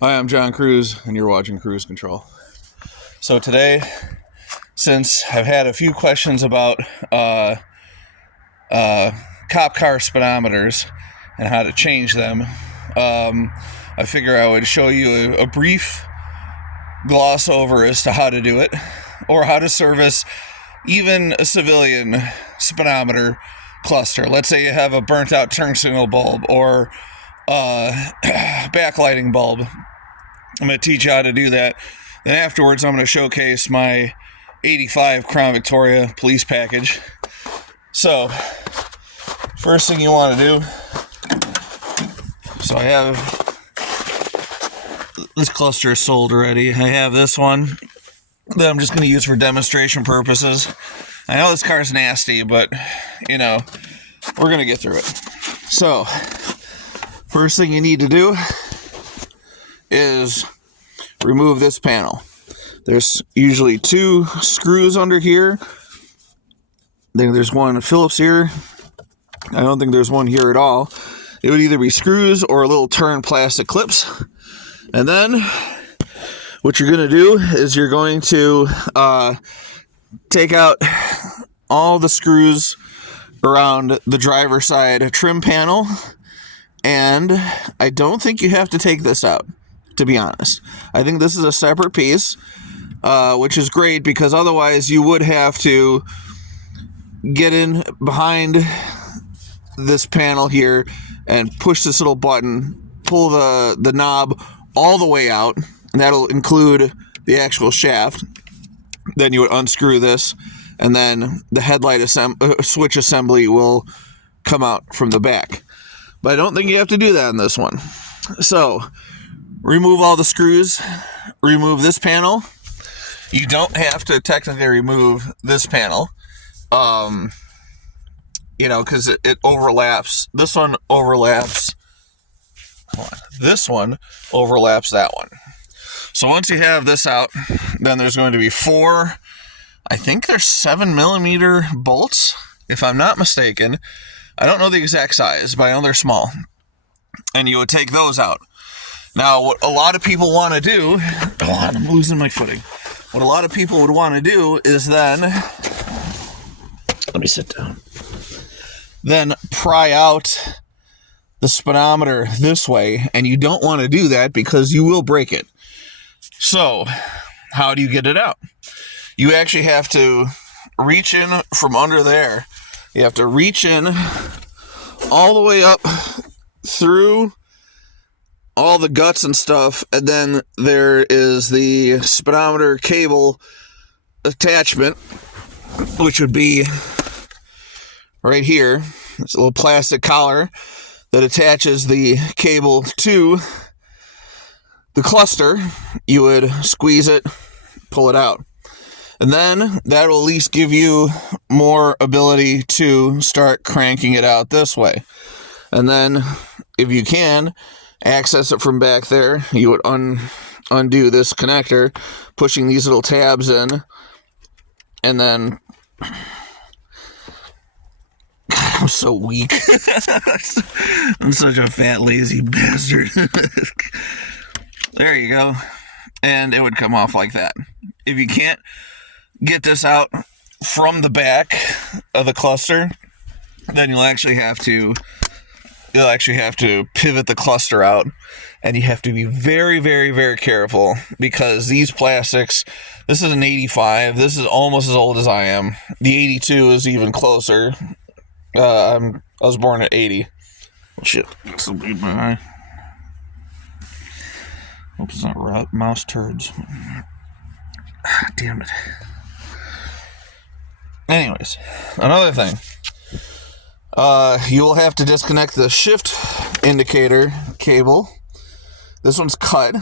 Hi, I'm John Cruz, and you're watching Cruise Control. So today, since I've had a few questions about cop car speedometers and how to change them, I figure I would show you a brief gloss over as to how to do it, or how to service even a civilian speedometer cluster. Let's say you have a burnt out turn signal bulb or backlighting bulb. I'm going to teach you how to do that. Then afterwards, I'm going to showcase my 85 Crown Victoria police package. So, first thing you want to do, so I have this cluster sold already. I have this one that I'm just going to use for demonstration purposes. I know this car's nasty, but, you know, we're going to get through it. So, first thing you need to do is remove this panel. There's usually two screws under here. I think there's one Phillips here. I don't think there's one here at all. It would either be screws or little turn plastic clips. And then what you're going to do is you're going to take out all the screws around the driver's side trim panel. And I don't think you have to take this out, to be honest. I think this is a separate piece, which is great because otherwise you would have to get in behind this panel here and push this little button, pull the knob all the way out, and that'll include the actual shaft. Then you would unscrew this, and then the headlight switch assembly will come out from the back. But I don't think you have to do that in this one. So, remove all the screws, remove this panel. You don't have to technically remove this panel, because it overlaps. This one overlaps. This one overlaps that one. So once you have this out, then there's going to be four, I think they're 7mm bolts, if I'm not mistaken. I don't know the exact size, but I know they're small. And you would take those out. Now, what a lot of people want to do... Oh, I'm losing my footing. What a lot of people would want to do is then... Let me sit down. Then pry out the speedometer this way, and you don't want to do that because you will break it. So, how do you get it out? You actually have to reach in from under there. You have to reach in all the way up through all the guts and stuff, and then there is the speedometer cable attachment, which would be right here. It's a little plastic collar that attaches the cable to the cluster. You would squeeze it, pull it out. And then that will at least give you more ability to start cranking it out this way. And then, if you can, access it from back there. You would undo this connector, pushing these little tabs in. And then... God, I'm so weak. I'm such a fat, lazy bastard. There you go. And it would come off like that. If you can't get this out from the back of the cluster, then you'll actually have to pivot the cluster out, and you have to be very, very, very careful because these plastics, this is an 85, this is almost as old as I am. The 82 is even closer. I was born at 80. Shit, that's a bleed my eye. Hope it's not mouse turds. Damn it. Anyways, another thing. You will have to disconnect the shift indicator cable. This one's cut,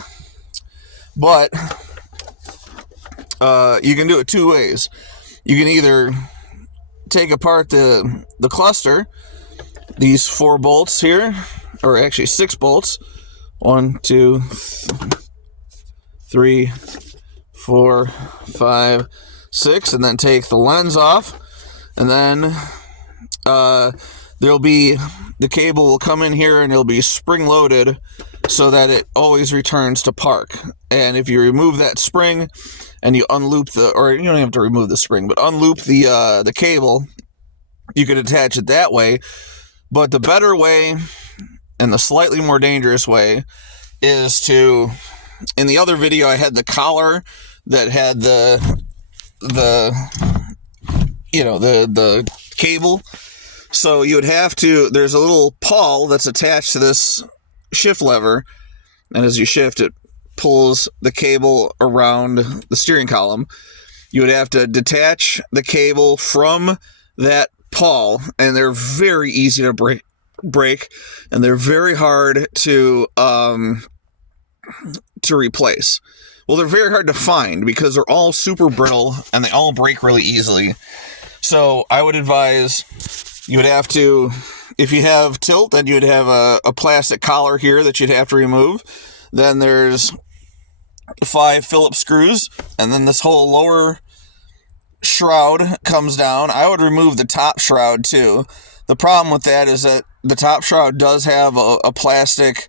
but you can do it two ways. You can either take apart the cluster, these 4 bolts here, or actually 6 bolts. 1, 2, 3, 4, 5, 6, and then take the lens off, and then there'll be, the cable will come in here and it'll be spring loaded so that it always returns to park. And if you remove that spring and you unloop or you don't have to remove the spring, but unloop the cable, you could attach it that way. But the better way and the slightly more dangerous way is to, in the other video I had the collar that had the cable. So you would have to, there's a little pawl that's attached to this shift lever, and as you shift it pulls the cable around the steering column. You would have to detach the cable from that pawl, and they're very easy to break, and they're very hard to replace. Well, they're very hard to find because they're all super brittle and they all break really easily. So I would advise you would have to, if you have tilt, then you would have a plastic collar here that you'd have to remove. Then there's 5 Phillips screws, and then this whole lower shroud comes down. I would remove the top shroud too. The problem with that is that the top shroud does have a plastic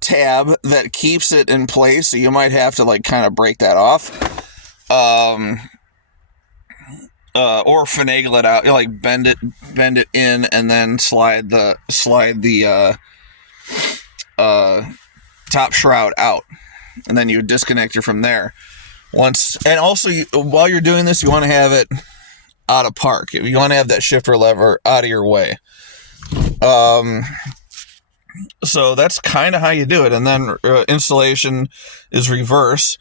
tab that keeps it in place, so you might have to like kind of break that off, or finagle it out, like bend it in, and then slide the top shroud out, and then you disconnect it from there. And also while you're doing this, you want to have it out of park. You want to have that shifter lever out of your way. So that's kind of how you do it. And then installation is reverse.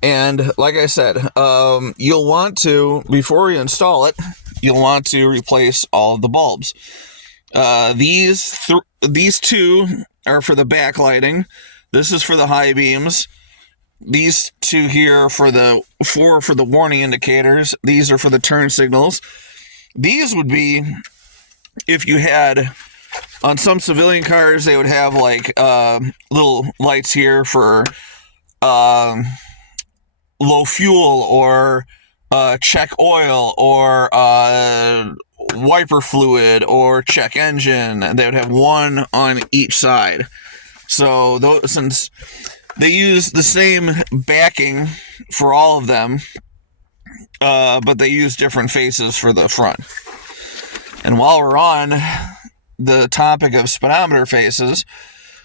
And like I said, you'll want to, before you install it, you'll want to replace all of the bulbs. These 2 are for the backlighting. This is for the high beams. These 2 here are for the 4 for the warning indicators. These are for the turn signals. These would be, if you had, on some civilian cars, they would have like little lights here for low fuel, or check oil, or wiper fluid, or check engine. They would have one on each side. So those, since they use the same backing for all of them, but they use different faces for the front. And while we're on the topic of speedometer faces,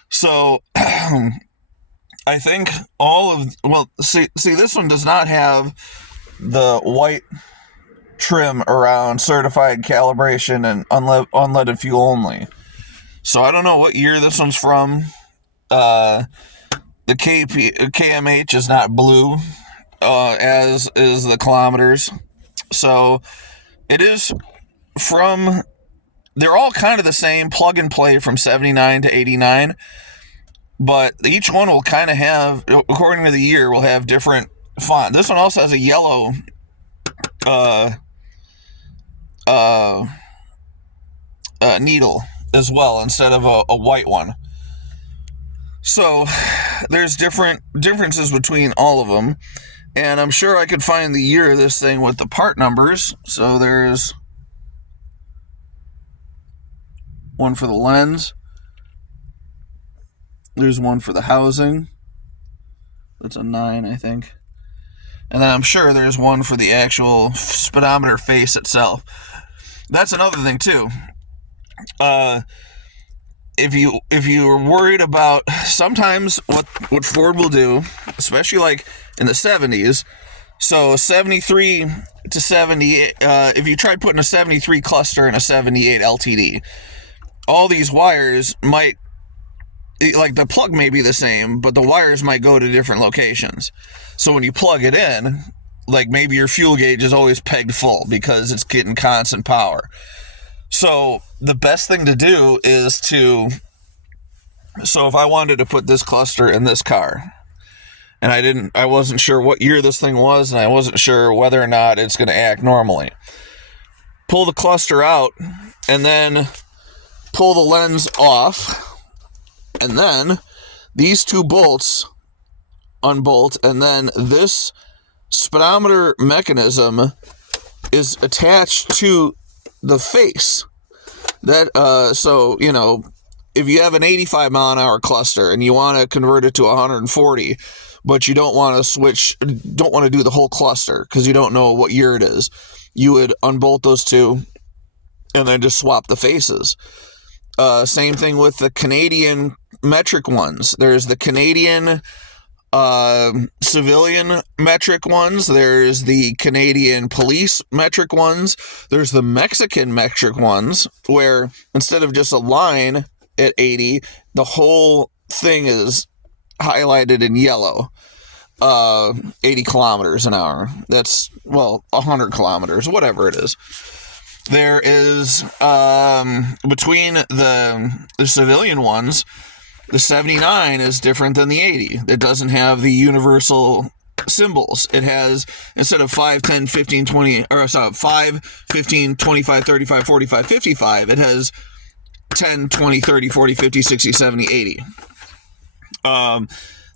so I think see this one does not have the white trim around certified calibration and unleaded fuel only. So I don't know what year this one's from. The KMH is not blue, as is the kilometers. So it is from, they're all kind of the same, plug and play from 79 to 89. But each one will kind of have, according to the year, will have different font. This one also has a yellow needle as well, instead of a white one. So there's differences between all of them, and I'm sure I could find the year of this thing with the part numbers. So there's one for the lens. There's one for the housing. That's a 9, I think. And then I'm sure there's one for the actual speedometer face itself. That's another thing too. If you're worried about, sometimes what Ford will do, especially like in the 70s, so 73 to 78, if you tried putting a 73 cluster in a 78 LTD, all these wires might, like the plug may be the same, but the wires might go to different locations. So when you plug it in, like maybe your fuel gauge is always pegged full because it's getting constant power. So the best thing to do is so if I wanted to put this cluster in this car, and I wasn't sure what year this thing was, and I wasn't sure whether or not it's going to act normally, pull the cluster out, and then pull the lens off, and then these 2 bolts unbolt, and then this speedometer mechanism is attached to the face. That so if you have an 85 mile an hour cluster and you want to convert it to 140, but you don't want to do the whole cluster because you don't know what year it is, you would unbolt those two and then just swap the faces. Same thing with the Canadian metric ones. There's the Canadian civilian metric ones. There's the Canadian police metric ones. There's the Mexican metric ones, where instead of just a line at 80, the whole thing is highlighted in yellow. 80 kilometers an hour. That's, 100 kilometers, whatever it is. There is, between the civilian ones, the 79 is different than the 80. It doesn't have the universal symbols. It has, instead of 5, 10, 15, 20, 5, 15, 25, 35, 45, 55, it has 10, 20, 30, 40, 50, 60, 70, 80.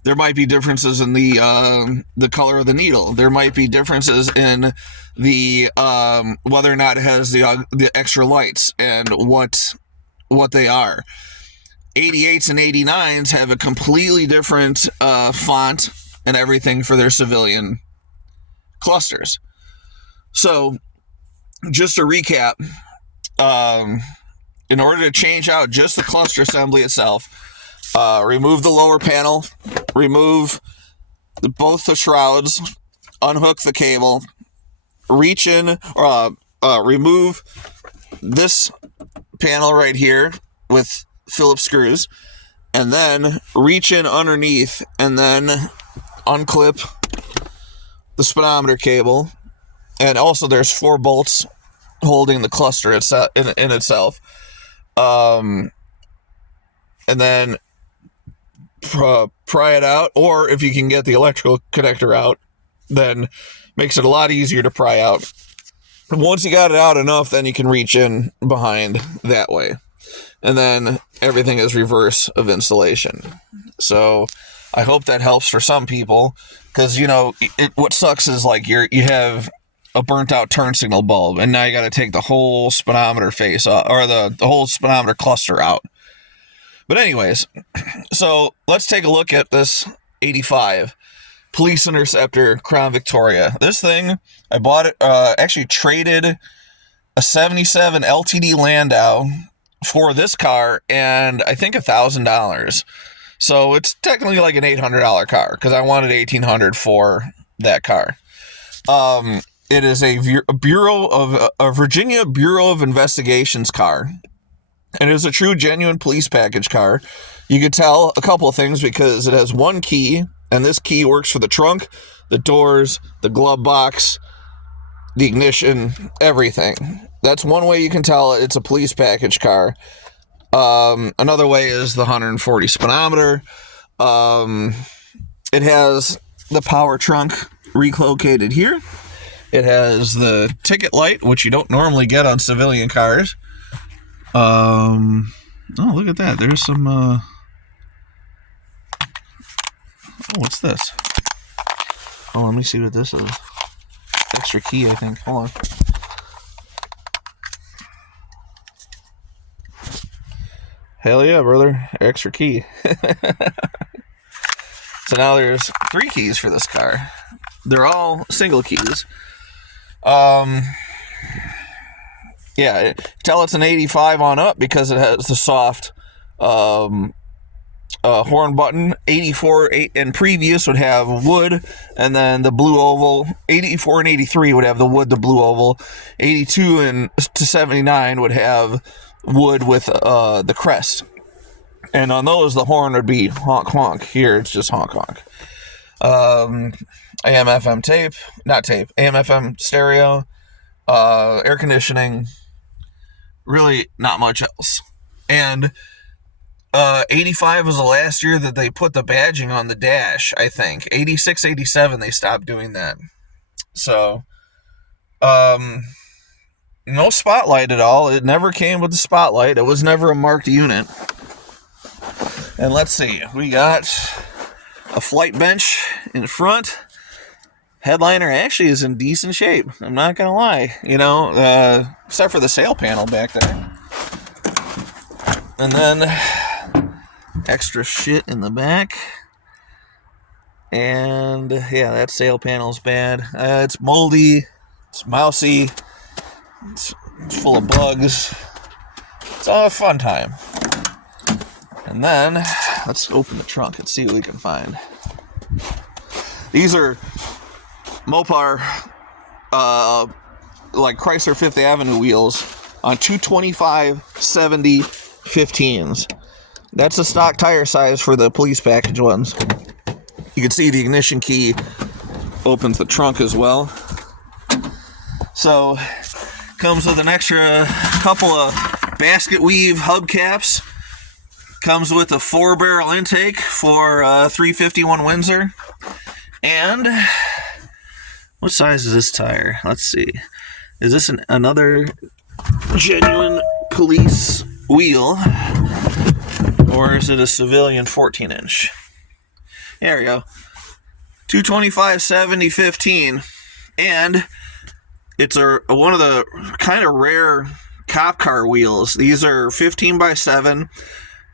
There might be differences in the color of the needle. There might be differences in the whether or not it has the extra lights and what they are. 88s and 89s have a completely different font and everything for their civilian clusters. So, just to recap, in order to change out just the cluster assembly itself, remove the lower panel, remove both the shrouds, unhook the cable, reach in, remove this panel right here with Phillips screws, and then reach in underneath and then unclip the speedometer cable. And also there's 4 bolts holding the cluster in itself. And then pry it out, or if you can get the electrical connector out, then makes it a lot easier to pry out. And once you got it out enough, then you can reach in behind that way. And then everything is reverse of installation. So I hope that helps for some people, because, what sucks is like you have a burnt out turn signal bulb, and now you got to take the whole speedometer face or the whole speedometer cluster out. But anyways, so let's take a look at this 85 Police Interceptor Crown Victoria. This thing, I bought it, actually traded a 77 LTD Landau for this car, and I think $1,000. So it's technically like an $800 car, because I wanted $1,800 for that car. It is a Virginia Bureau of Investigations car. And it is a true, genuine police package car. You could tell a couple of things because it has one key, and this key works for the trunk, the doors, the glove box, the ignition, everything. That's one way you can tell it's a police package car. Another way is the 140 speedometer. It has the power trunk relocated here. It has the ticket light, which you don't normally get on civilian cars. Oh, look at that. There's some, oh, what's this? Oh, let me see what this is. Extra key, I think. Hold on. Hell yeah, brother. Extra key. So now there's 3 keys for this car. They're all single keys. Yeah, tell it's an 85 on up because it has the soft horn button. 84 and previous would have wood, and then the blue oval. 84 and 83 would have the wood, the blue oval. 82 and to 79 would have wood with the crest. And on those, the horn would be honk honk. Here, it's just honk honk. AM FM tape, not tape. AM FM stereo, air conditioning. Really not much else. And 85 was the last year that they put the badging on the dash, I think. 86, 87, they stopped doing that. So, no spotlight at all. It never came with the spotlight. It was never a marked unit. And let's see. We got a flight bench in front. Headliner actually is in decent shape. I'm not going to lie. Except for the sail panel back there. And then extra shit in the back. And yeah, that sail panel's bad. It's moldy, it's mousy, it's full of bugs. It's all a fun time. And then let's open the trunk and see what we can find. These are Mopar, like Chrysler Fifth Avenue wheels on 225/70 15s. That's the stock tire size for the police package ones. You can see the ignition key opens the trunk as well. So, comes with an extra couple of basket weave hubcaps. Comes with a 4-barrel intake for 351 Windsor. And what size is this tire? Let's see. Is this another genuine police wheel? Or is it a civilian 14-inch? There we go. 225/70 15. And it's one of the kind of rare cop car wheels. These are 15x7.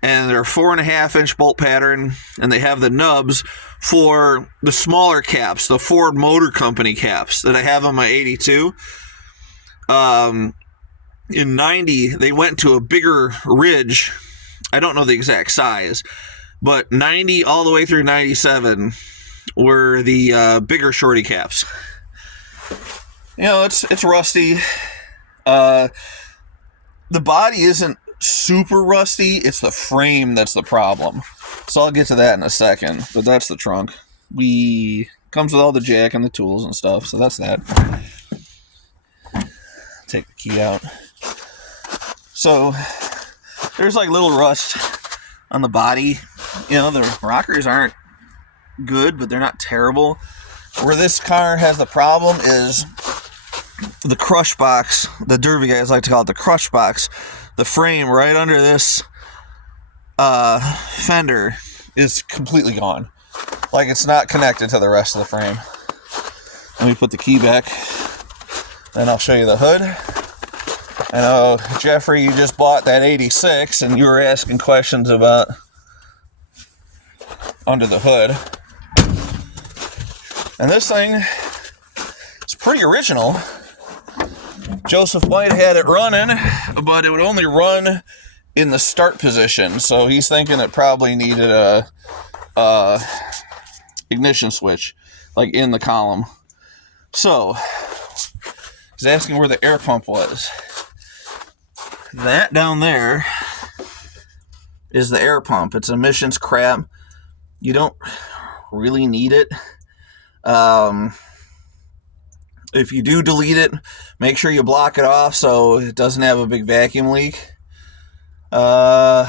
And they're 4.5-inch bolt pattern, and they have the nubs for the smaller caps, the Ford Motor Company caps that I have on my 82. In 90, they went to a bigger ridge. I don't know the exact size, but 90 all the way through 97 were the bigger shorty caps. You know, it's rusty. The body isn't super rusty, it's the frame that's the problem. So I'll get to that in a second, but that's the trunk. Comes with all the jack and the tools and stuff, so that's that. Take the key out. So there's like little rust on the body. You know, the rockers aren't good, but they're not terrible. Where this car has the problem is the crush box. The derby guys like to call it the crush box. The frame right under this fender is completely gone. Like, it's not connected to the rest of the frame. Let me put the key back. Then I'll show you the hood. I know, Jeffrey, you just bought that 86, and you were asking questions about under the hood. And this thing is pretty original. Joseph might have had it running, but it would only run in the start position. So he's thinking it probably needed a ignition switch, like in the column. So he's asking where the air pump was. That down there is the air pump. It's emissions crap. You don't really need it. If you do delete it, make sure you block it off so it doesn't have a big vacuum leak. So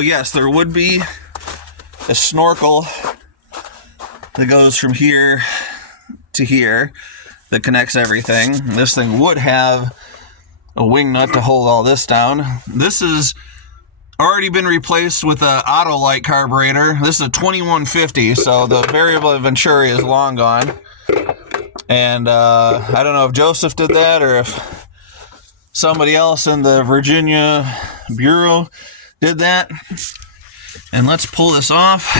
yes, there would be a snorkel that goes from here to here that connects everything. This thing would have a wing nut to hold all this down. This has already been replaced with an Autolite carburetor. This is a 2150, so the variable Venturi is long gone. And I don't know if Joseph did that or if somebody else in the Virginia Bureau did that. And let's pull this off.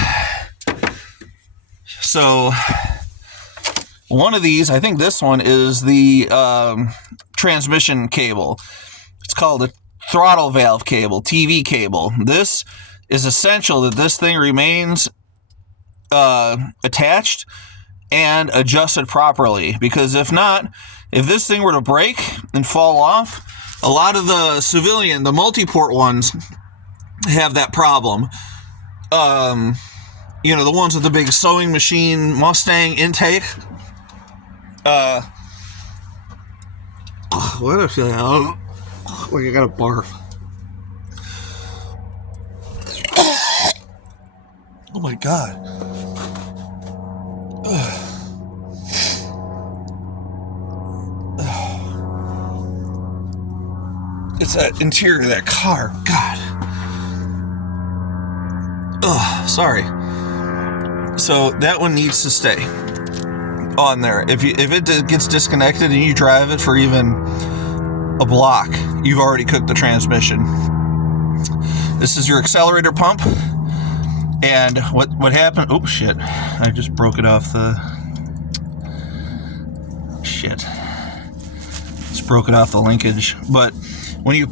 So one of these, I think this one is the transmission cable. It's called a throttle valve cable, TV cable. This is essential that this thing remains attached and adjusted properly, because if not, if this thing were to break and fall off, a lot of the multi-port ones have that problem. You know, the ones with the big sewing machine Mustang intake. What I feel like I gotta barf. Oh my god. It's that interior of that car. God. Sorry. So that one needs to stay on there. If it gets disconnected and you drive it for even a block, you've already cooked the transmission. This is your accelerator pump. And what happened? Oh shit! I just broke it off the. Shit. Just broke it off the linkage. But when you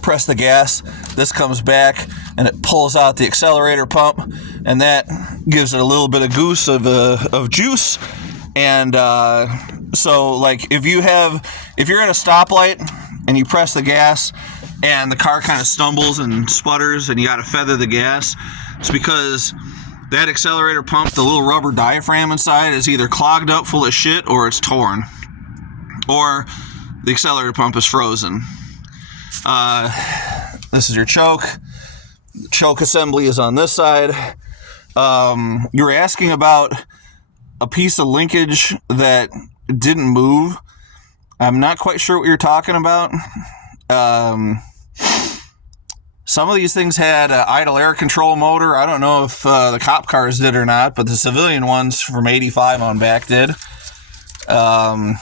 press the gas, this comes back and it pulls out the accelerator pump, and that gives it a little bit of goose of juice. And so, like, if you're at a stoplight and you press the gas and the car kind of stumbles and sputters and you got to feather the gas, it's because that accelerator pump, the little rubber diaphragm inside, is either clogged up full of shit or it's torn, or the accelerator pump is frozen. This is your choke. The choke assembly is on this side. You were asking about a piece of linkage that didn't move. I'm not quite sure what you're talking about. Some of these things had an idle air control motor. I don't know if the cop cars did or not, but the civilian ones from 85 on back did. But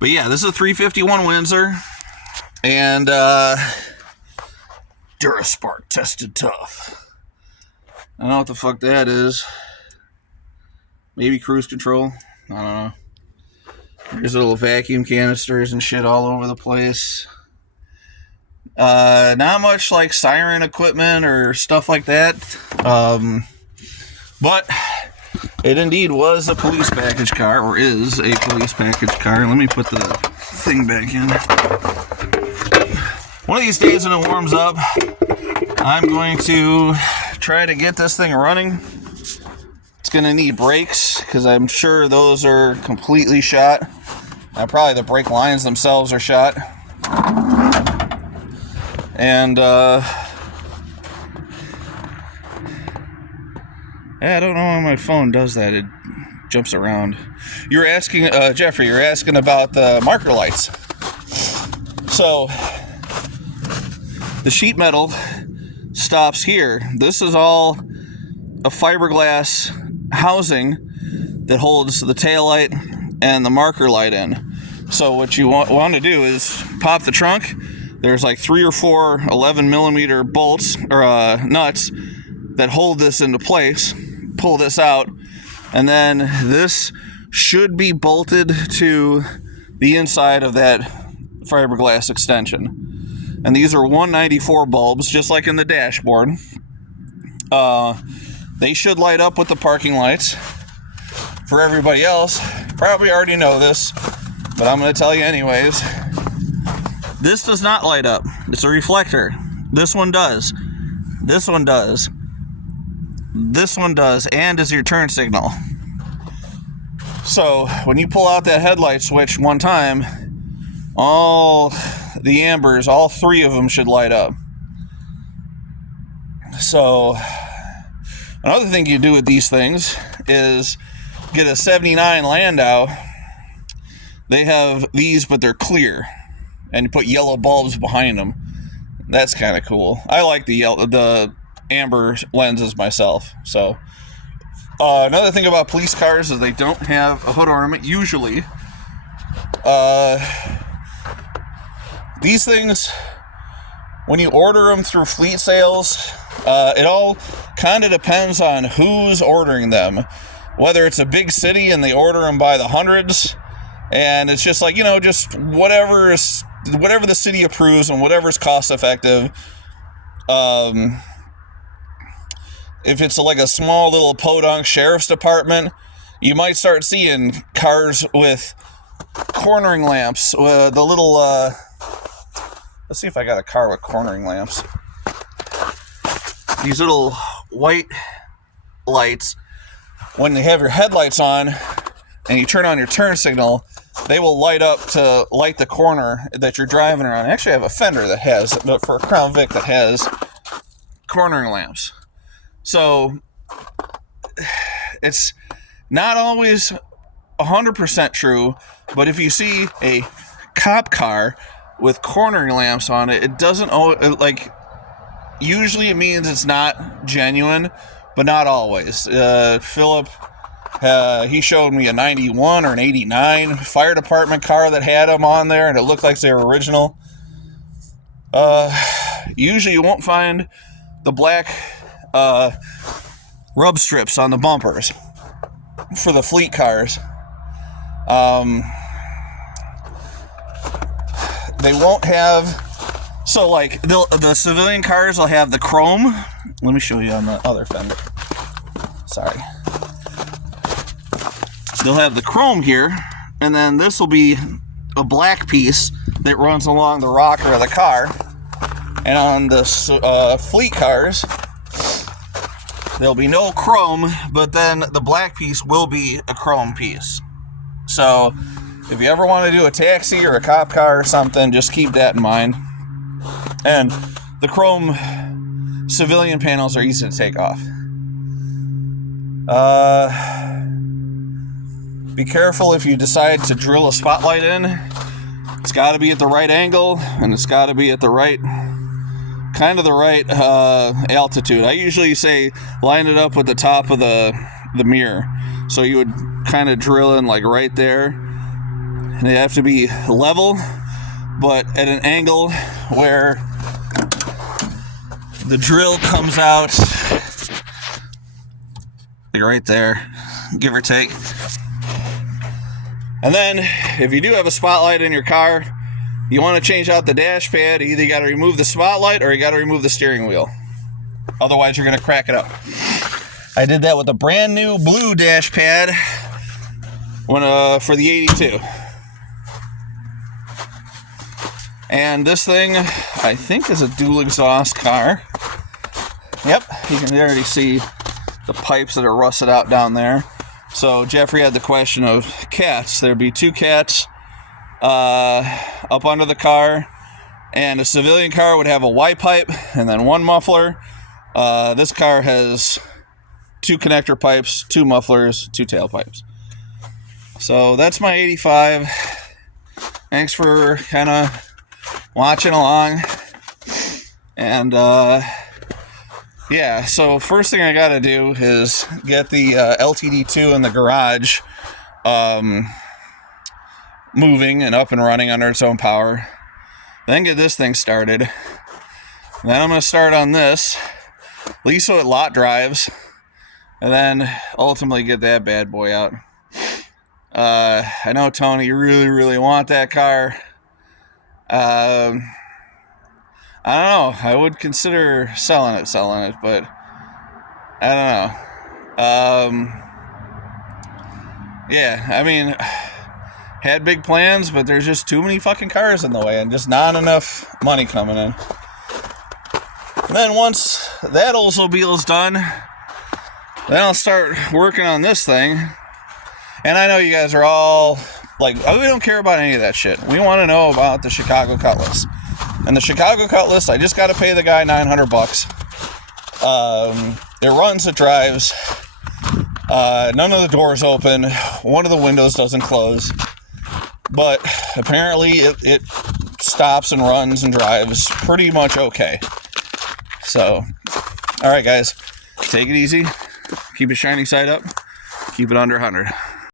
yeah, this is a 351 Windsor, and Duraspark tested tough. I don't know what the fuck that is. Maybe cruise control. I don't know. There's little vacuum canisters and shit all over the place. Not much like siren equipment or stuff like that. But it indeed was a police package car, or is a police package car. Let me put the thing back in. One of these days when it warms up, I'm going to try to get this thing running. It's going to need brakes, because I'm sure those are completely shot. Probably the brake lines themselves are shot. And, I don't know why my phone does that. It jumps around. You're asking, Jeffrey, you're asking about the marker lights. So, the sheet metal stops here. This is all a fiberglass housing that holds the taillight and the marker light in. So what you want to do is pop the trunk. There's like 3 or 4 11 millimeter bolts or nuts that hold this into place. Pull this out, and then this should be bolted to the inside of that fiberglass extension. And these are 194 bulbs, just like in the dashboard. They should light up with the parking lights. For everybody else, probably already know this, but I'm going to tell you anyways. This does not light up. It's a reflector. This one does. This one does. This one does, and is your turn signal. So when you pull out that headlight switch one time, all the ambers, all 3 of them should light up. So another thing you do with these things is get a 79 Landau. They have these, but they're clear, and you put yellow bulbs behind them. That's kind of cool. I like the amber lenses myself. So another thing about police cars is they don't have a hood ornament usually. These things, when you order them through fleet sales, it all kind of depends on who's ordering them. Whether it's a big city and they order them by the hundreds, and it's just like, just whatever the city approves and whatever's cost effective. If it's like a small little podunk sheriff's department, you might start seeing cars with cornering lamps. The little, let's see if I got a car with cornering lamps. These little white lights, when you have your headlights on and you turn on your turn signal, they will light up to light the corner that you're driving around. Actually, I have a Fender that has, for a Crown Vic, that has cornering lamps. So it's not always 100% true, but if you see a cop car with cornering lamps on it, it doesn't, usually it means it's not genuine, but not always. Philip, he showed me a 91 or an 89 fire department car that had them on there, and it looked like they were original. Usually you won't find the black rub strips on the bumpers for the fleet cars. They won't have, so like the civilian cars will have the chrome. Let me show you on the other fender. Sorry. They'll have the chrome here, and then this will be a black piece that runs along the rocker of the car. And on the fleet cars, there'll be no chrome, but then the black piece will be a chrome piece. So if you ever want to do a taxi or a cop car or something, just keep that in mind. And the chrome civilian panels are easy to take off. Be careful if you decide to drill a spotlight in. It's got to be at the right angle, and it's got to be at the right, kind of the right altitude. I usually say line it up with the top of the mirror. So you would kind of drill in like right there. And they have to be level, but at an angle where the drill comes out like right there, give or take. And then if you do have a spotlight in your car, you want to change out the dash pad. Either you got to remove the spotlight or you got to remove the steering wheel. Otherwise you're going to crack it up. I did that with a brand new blue dash pad for the 82. And this thing, I think, is a dual exhaust car. Yep, you can already see the pipes that are rusted out down there. So Jeffrey had the question of cats. There'd be 2 cats up under the car, and a civilian car would have a Y pipe and then 1 muffler. This car has 2 connector pipes, 2 mufflers, 2 tailpipes. So that's my 85. Thanks for kind of watching along. And yeah, so first thing I gotta do is get the LTD2 in the garage moving and up and running under its own power. Then get this thing started. Then I'm gonna start on this, at least so it lot drives, and then ultimately get that bad boy out. I know, Tony, you really want that car. I don't know. I would consider selling it, but I don't know. Yeah, I mean, had big plans, but there's just too many fucking cars in the way and just not enough money coming in. And then once that Oldsmobile is done, then I'll start working on this thing. And I know you guys are all like, oh, we don't care about any of that shit. We want to know about the Chicago Cutlass. And the Chicago Cutlass, I just got to pay the guy $900. It runs, it drives. None of the doors open. One of the windows doesn't close. But apparently it stops and runs and drives pretty much okay. So, all right, guys, take it easy. Keep it shiny side up. Keep it under 100.